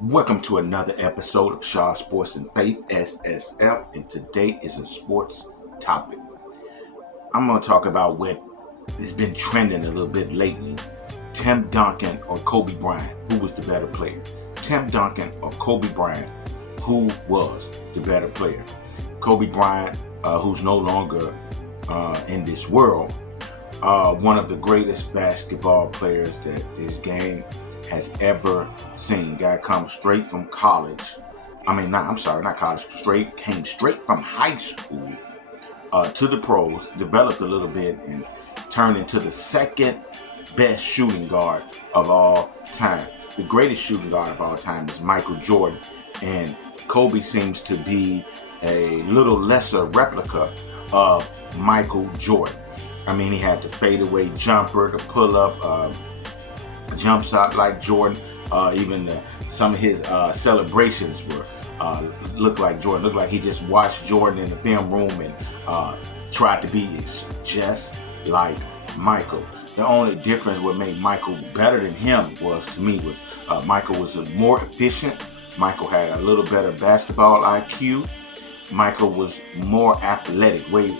Welcome to another episode of Shaw Sports and Faith SSF, and today is a sports topic. I'm going to talk about what has been trending a little bit lately. Tim Duncan or Kobe Bryant, who was the better player? Tim Duncan or Kobe Bryant, who was the better player? Kobe Bryant, who's no longer in this world, one of the greatest basketball players that this game has ever seen. Guy comes straight from college. Not college. Came straight from high school to the pros, developed a little bit, and turned into the second best shooting guard of all time. The greatest shooting guard of all time is Michael Jordan, and Kobe seems to be a little lesser replica of Michael Jordan. I mean, he had the fadeaway jumper, the pull-up jump shot like Jordan. Some of his celebrations were looked like Jordan. Looked like he just watched Jordan in the film room and tried to be just like Michael. The only difference what made Michael better than him was Michael was more efficient. Michael had a little better basketball IQ. Michael was more athletic, way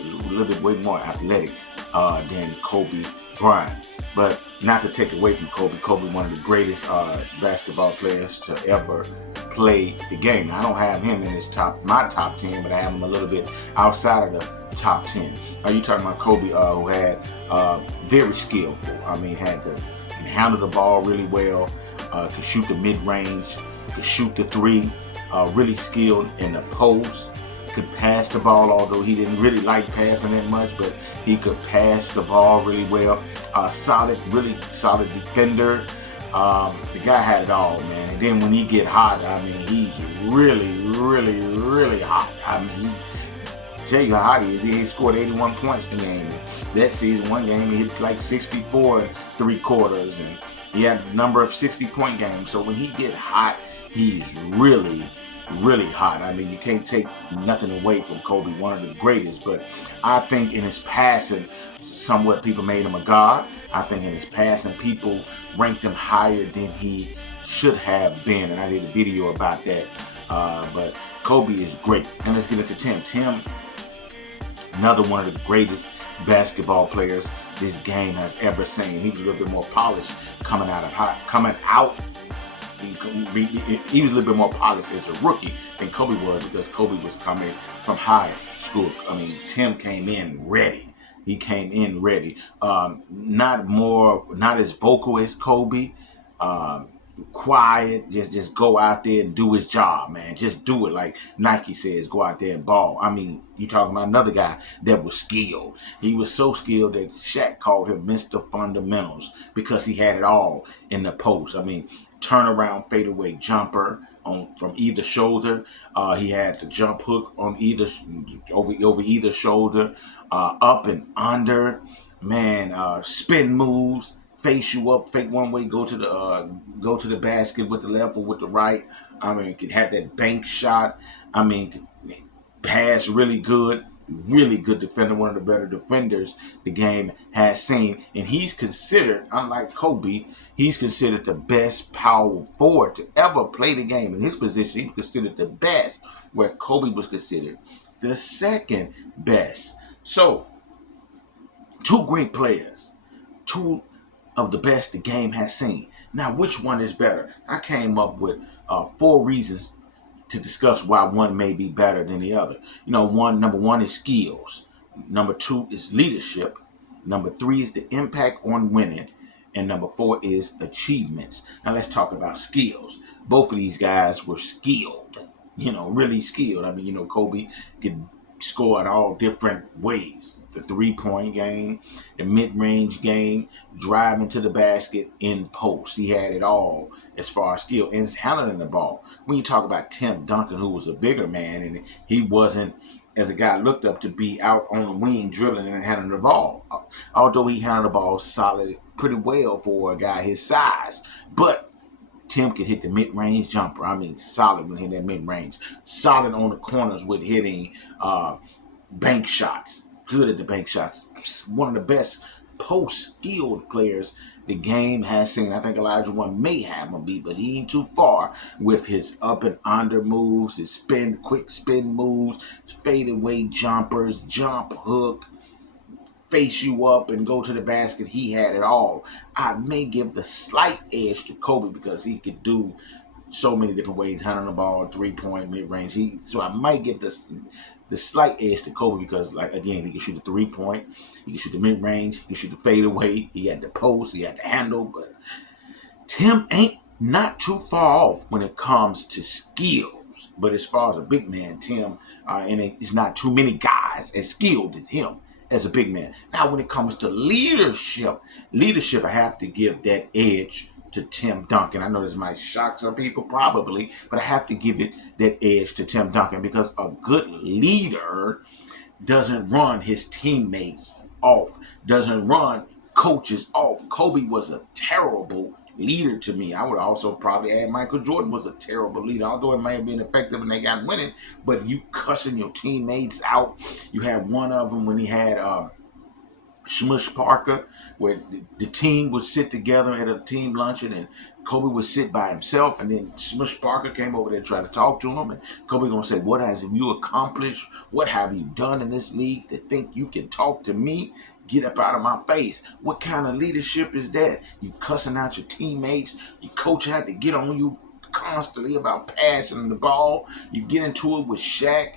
more athletic than Kobe Bryant. But not to take away from Kobe. Kobe, one of the greatest basketball players to ever play the game. Now, I don't have him in my top 10, but I have him a little bit outside of the top 10. Are you talking about Kobe, who had very skillful? Can handle the ball really well, could shoot the mid-range, could shoot the three, really skilled in the post, could pass the ball, although he didn't really like passing that much, but he could pass the ball really well. Really solid defender. The guy had it all, man. And then when he get hot, he's really hot. Tell you how hot he is. He scored 81 points in the game. That season, one game he hit like 64 and 3/4, and he had a number of 60-point games. So when he get hot, he's really hot. You can't take nothing away from Kobe, one of the greatest. But I think in his passing, somewhat people made him a god. I think in his passing, people ranked him higher than he should have been. And I did a video about that. But Kobe is great. And let's get into Tim. Tim, another one of the greatest basketball players this game has ever seen. He was a little bit more polished coming out. He was a little bit more polished as a rookie than Kobe was, because Kobe was coming from high school. Tim came in ready. He came in ready. Not as vocal as Kobe. Quiet. Just go out there and do his job, man. Just do it like Nike says. Go out there and ball. You talking about another guy that was skilled. He was so skilled that Shaq called him Mr. Fundamentals, because he had it all in the post. Turnaround fadeaway jumper from either shoulder. He had the jump hook on over either shoulder, up and under. Spin moves, face you up, fake one way, go to the basket with the left or with the right. Can have that bank shot. Pass really good. Really good defender, one of the better defenders the game has seen. And he's considered, unlike Kobe, he's considered the best power forward to ever play the game. In his position, he was considered the best, where Kobe was considered the second best. So, two great players, two of the best the game has seen. Now, which one is better? I came up with 4 reasons to discuss why one may be better than the other. Number one is skills. Number 2 is leadership. Number 3 is the impact on winning. And number 4 is achievements. Now let's talk about skills. Both of these guys were skilled, really skilled. Kobe could score in all different ways. The 3-point game, the mid-range game, driving to the basket, in post. He had it all as far as skill and handling the ball. When you talk about Tim Duncan, who was a bigger man, and he wasn't, as a guy looked up to be, out on the wing dribbling and handling the ball. Although he handled the ball solid pretty well for a guy his size. But Tim could hit the mid-range jumper. Solid when he hit that mid-range. Solid on the corners with hitting bank shots. Good at the bank shots. One of the best post-skilled players the game has seen. I think Elijah One may have him beat, but he ain't too far with his up and under moves, his quick spin moves, fadeaway jumpers, jump hook, face you up and go to the basket. He had it all. I may give the slight edge to Kobe because he could do so many different ways, handling the ball, 3-point, mid-range. So I might give the slight edge to Kobe because, like, again, he can shoot the 3-point, he can shoot the mid-range, he can shoot the fadeaway, he had the post, he had the handle, but Tim ain't not too far off when it comes to skills. But as far as a big man, Tim, and it's not too many guys as skilled as him as a big man. Now, when it comes to leadership, I have to give that edge to Tim Duncan. I know this might shock some people, probably, but I have to give it that edge to Tim Duncan because a good leader doesn't run his teammates off, doesn't run coaches off. Kobe was a terrible leader to me. I would also probably add Michael Jordan was a terrible leader, although it may have been effective and they got winning, but you cussing your teammates out. You had one of them when he had Smush Parker, where the team would sit together at a team luncheon and Kobe would sit by himself, and then Smush Parker came over there to try to talk to him, and Kobe gonna say, "What have you accomplished? What have you done in this league to think you can talk to me? Get up out of my face." What kind of leadership is that? You cussing out your teammates. Your coach had to get on you constantly about passing the ball. You get into it with Shaq.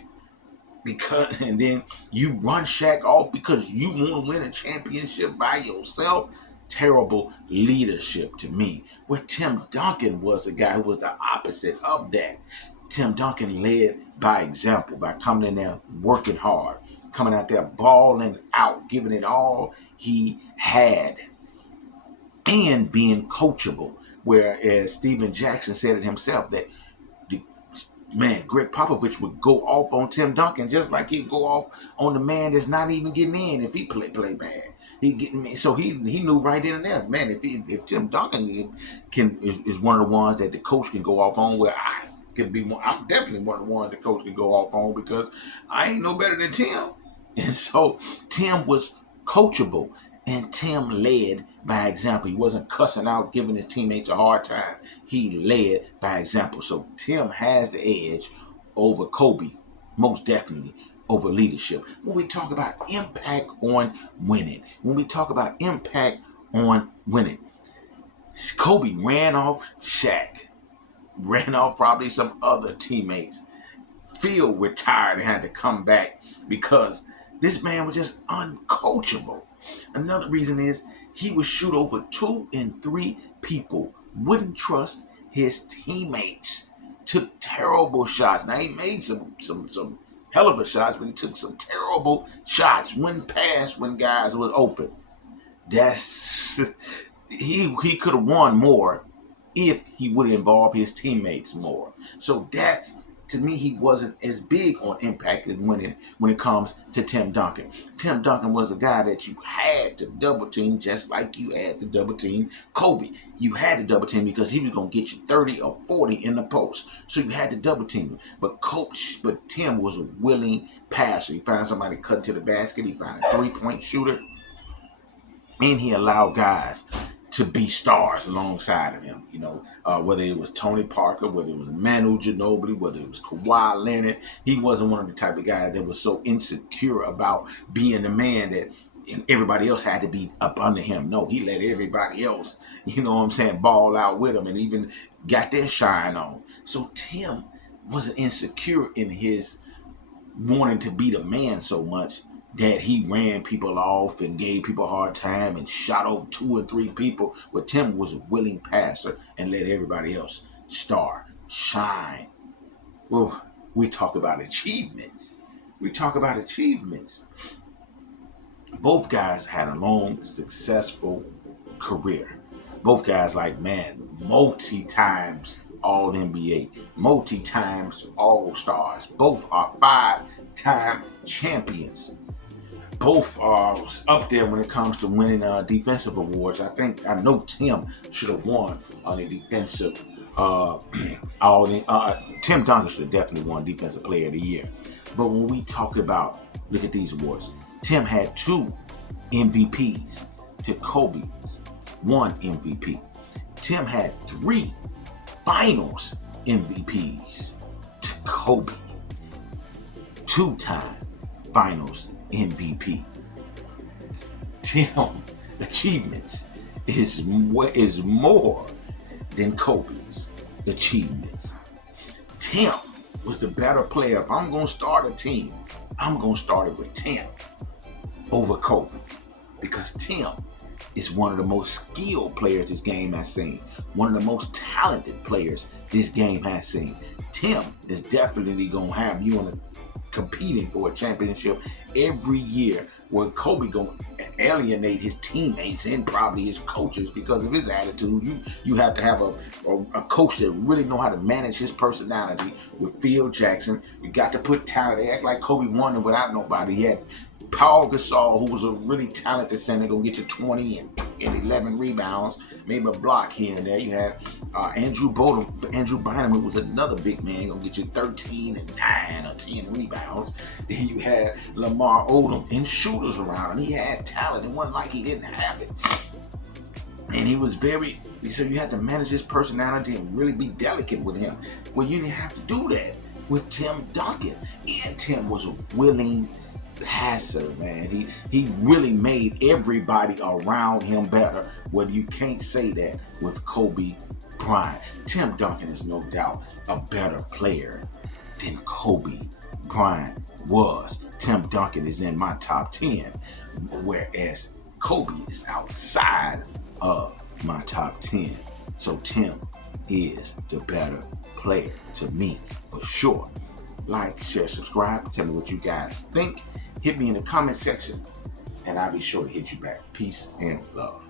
And then you run Shaq off because you want to win a championship by yourself. Terrible leadership to me. Where Tim Duncan was a guy who was the opposite of that. Tim Duncan led by example, by coming in there working hard, coming out there balling out, giving it all he had, and being coachable. Whereas Steven Jackson said it himself that Greg Popovich would go off on Tim Duncan just like he'd go off on the man that's not even getting in if he play bad. So he knew right then and there, man. If Tim Duncan is one of the ones that the coach can go off on, where I could be more, I'm definitely one of the ones the coach can go off on because I ain't no better than Tim. And so Tim was coachable. And Tim led by example. He wasn't cussing out, giving his teammates a hard time. He led by example. So Tim has the edge over Kobe, most definitely over leadership. When we talk about impact on winning, Kobe ran off Shaq, ran off probably some other teammates. Phil retired and had to come back because this man was just uncoachable. Another reason is he would shoot over 2 and 3 people, wouldn't trust his teammates, took terrible shots. Now he made some hell of a shots, but he took some terrible shots, wouldn't pass when guys was open. He could have won more if he would involve his teammates more. So to me, he wasn't as big on impact as winning when it comes to Tim Duncan. Tim Duncan was a guy that you had to double team just like you had to double team Kobe. You had to double team because he was going to get you 30 or 40 in the post. So you had to double team him. But Tim was a willing passer. He found somebody cut to the basket. He found a 3-point shooter. And he allowed guys to be stars alongside of him, whether it was Tony Parker, whether it was Manu Ginobili, whether it was Kawhi Leonard. He wasn't one of the type of guys that was so insecure about being the man that everybody else had to be up under him. No, he let everybody else, ball out with him and even got their shine on. So Tim wasn't insecure in his wanting to be the man so much that he ran people off and gave people a hard time and shot over 2 and 3 people. But Tim was a willing passer and let everybody else shine. Well, we talk about achievements. Both guys had a long, successful career. Both guys, multi-times All-NBA, multi-times All-Stars. Both are 5-time champions. Both are up there when it comes to winning defensive awards. I know Tim should have won on the defensive. Tim Duncan should have definitely won Defensive Player of the Year. But when we talk about, look at these awards. Tim had 2 MVPs to Kobe's one MVP. Tim had 3 finals MVPs to Kobe, 2-time finals MVP. Tim achievements is more than Kobe's achievements. Tim was the better player. If I'm going to start a team, I'm going to start it with Tim over Kobe, because Tim is one of the most skilled players this game has seen, one of the most talented players this game has seen. Tim is definitely going to have you competing for a championship every year, where Kobe going to alienate his teammates and probably his coaches because of his attitude. You have to have a coach that really know how to manage his personality. With Phil Jackson, you got to put talent. They act like Kobe won without nobody. He had Paul Gasol, who was a really talented center, gonna get you 20 and 11 rebounds, maybe a block here and there. You had Andrew Bynum, who was another big man, gonna get you 13 and 9 or 10 rebounds. Then you had Lamar Odom and shooters around him. He had talent. It wasn't like he didn't have it. And he was so you had to manage his personality and really be delicate with him. Well, you didn't have to do that with Tim Duncan. And Tim was a willing passer, man. He really made everybody around him better. Well, you can't say that with Kobe Bryant. Tim Duncan is no doubt a better player than Kobe Bryant was. Tim Duncan is in my top 10, whereas Kobe is outside of my top 10. So Tim is the better player to me, for sure. Like, share, subscribe. Tell me what you guys think. Hit me in the comment section, and I'll be sure to hit you back. Peace and love.